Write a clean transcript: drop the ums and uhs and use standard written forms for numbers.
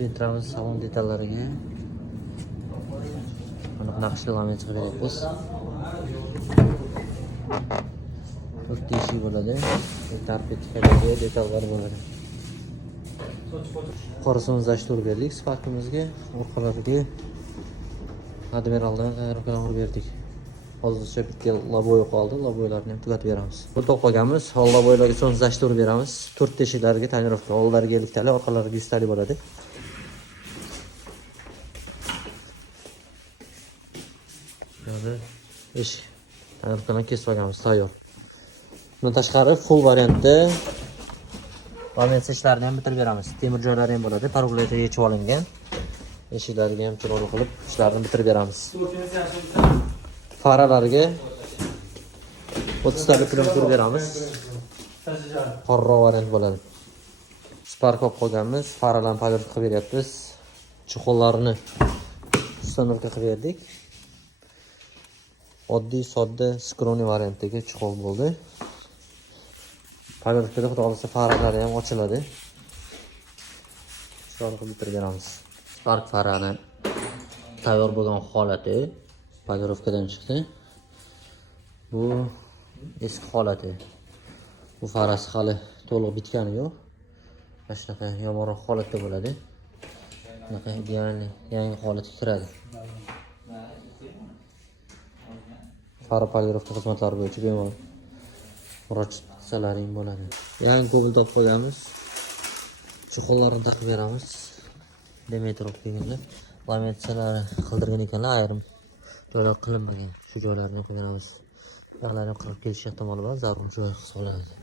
O'tib o'tiramiz salon detallariga. Aniq naqshli lamina chiqib beryapmiz. 4 teshik bo'ladi. Tarpetkalarga detallar bo'ladi. Qorasini zashtur berdik sparkimizga, orqalariga admiraldan tayyorgarlik berdik. Hozircha bitta laboy qoldi, laboylarni ham tugatib beramiz. Bu to'qolganmiz, laboylarga so'ng zashtur beramiz. 4 teshiklarga tonirovka, oldlariga 50 tali, orqalariga 100 tali bo'ladi. Mana eshik tonirovkadan kesib olganmiz, tayyor. Bundan tashqari full variantda laminat ishlarini ham bitirib beramiz. Temir joylari ham bo'ladi, paroglarga yechib olingan. Eshiklarga ham chiroyli qilib ishlarni bitirib beramiz. Faralarga 30 ta bitirib beramiz. Qorroq variant bo'ladi. Spark olib qolganmiz, faralarni polyurka qilib beryapmiz. Chuqurlarini ustanovka qilib berdik. Oddiy sodda skroni variantdagi chuqur bo'ldi. Polyurkada xudo xolasa faralari ham ochiladi. Chiroyli qilib bitirib beramiz. Spark farani tayyor bo'lgan holati polyurkadan chiqdi. Bu eski holati. Bu farasi hali to'liq bitgani yo'q. Mana shunaqa yomonroq holatda bo'ladi. Bunaqa ideal yangi holatga kiradi. Fara polyurka xizmatlari bo'yicha bemalol murojaat qilsalaring bo'ladi. Yangi kobalt olib qo'yamiz. Chuqurlarini taqib beramiz. Demetrov deganda laminatsiyalar qildirgan ekanlar, ayrim joylar qilinmagan. Shu joylarni qilib beramiz. Ularni qilib kelish ehtimoli bor, zarur joy hisoblanadi.